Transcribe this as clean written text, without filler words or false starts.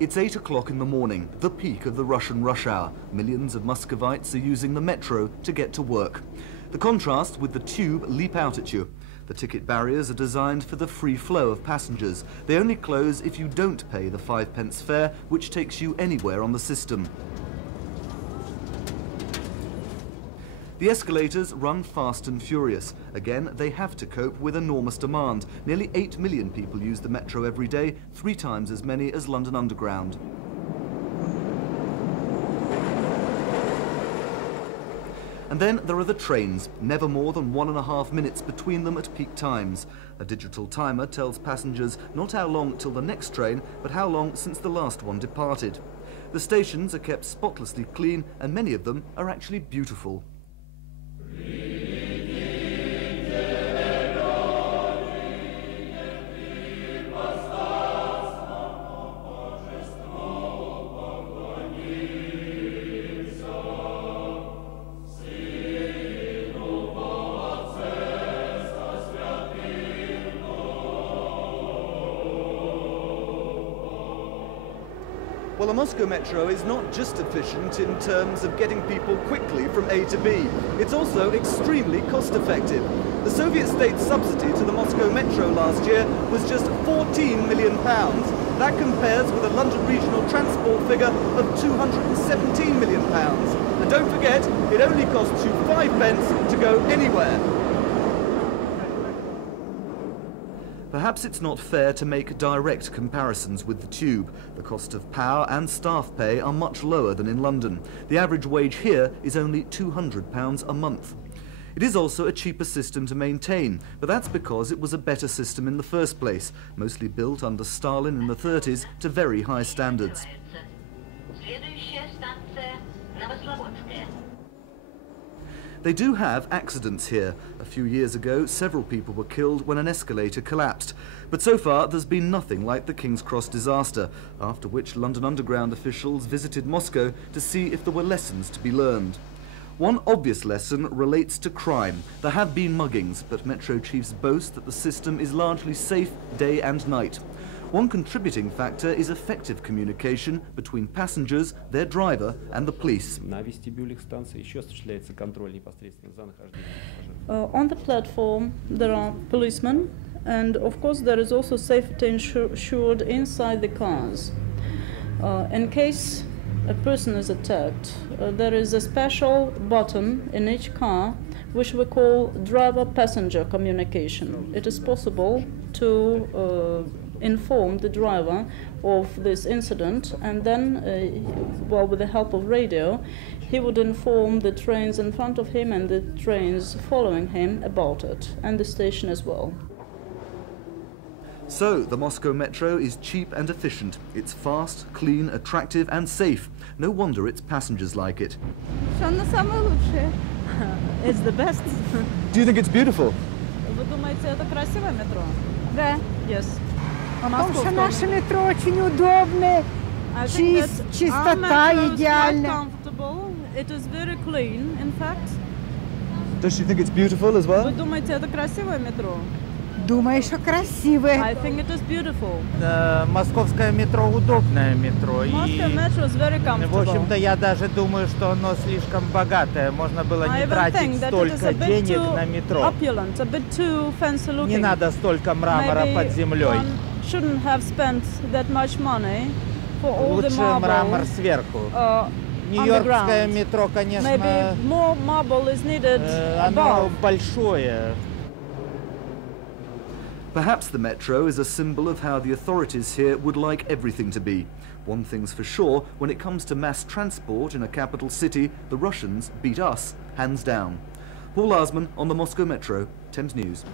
It's 8 o'clock in the morning, the peak of the Russian rush hour. Millions of Muscovites are using the metro to get to work. The contrast with the tube leap out at you. The ticket barriers are designed for the free flow of passengers. They only close if you don't pay the 5p fare, which takes you anywhere on the system. The escalators run fast and furious. Again, they have to cope with enormous demand. Nearly 8 million people use the metro every day, 3 times as many as London Underground. And then there are the trains, never more than 1.5 minutes between them at peak times. A digital timer tells passengers not how long till the next train, but how long since the last one departed. The stations are kept spotlessly clean, and many of them are actually beautiful. Well, the Moscow Metro is not just efficient in terms of getting people quickly from A to B. It's also extremely cost-effective. The Soviet state's subsidy to the Moscow Metro last year was just £14 million. That compares with a London regional transport figure of £217 million. And don't forget, it only costs you 5p to go anywhere. Perhaps it's not fair to make direct comparisons with the tube. The cost of power and staff pay are much lower than in London. The average wage here is only £200 a month. It is also a cheaper system to maintain, but that's because it was a better system in the first place, mostly built under Stalin in the 30s to very high standards. They do have accidents here. A few years ago, several people were killed when an escalator collapsed. But so far, there's been nothing like the King's Cross disaster, after which London Underground officials visited Moscow to see if there were lessons to be learned. One obvious lesson relates to crime. There have been muggings, but Metro chiefs boast that the system is largely safe day and night. One contributing factor is effective communication between passengers, their driver and the police. On the platform there are policemen, and of course there is also safety ensured inside the cars. In case a person is attacked, there is a special button in each car which we call driver-passenger communication. It is possible to inform the driver of this incident, and then, well, with the help of radio, he would inform the trains in front of him and the trains following him about it, and the station as well. So, the Moscow Metro is cheap and efficient. It's fast, clean, attractive and safe. No wonder its passengers like it. It's the best. Do you think it's beautiful? Вы думаете, это красивое метро? Да. Yes. Потому что наше метро очень удобное, чистота идеальна. It is very clean, in fact. Does she think it's beautiful as well? Вы думаете, это красивое метро? Думаю, что красивое. I think it is beautiful. Московское метро удобное метро. Moscow Metro is very comfortable. В общем-то, я даже думаю, что оно слишком богатое. Можно было не тратить столько денег на метро. Opulent, a bit too fancy looking. Не надо столько мрамора под землей. Shouldn't have spent that much money for all the marble. Лучше мрамор сверху. Нью-Йоркское метро, конечно, maybe more marble is needed оно большое. Perhaps the metro is a symbol of how the authorities here would like everything to be. One thing's for sure, when it comes to mass transport in a capital city, the Russians beat us hands down. Paul Arsman on the Moscow Metro, Thames News.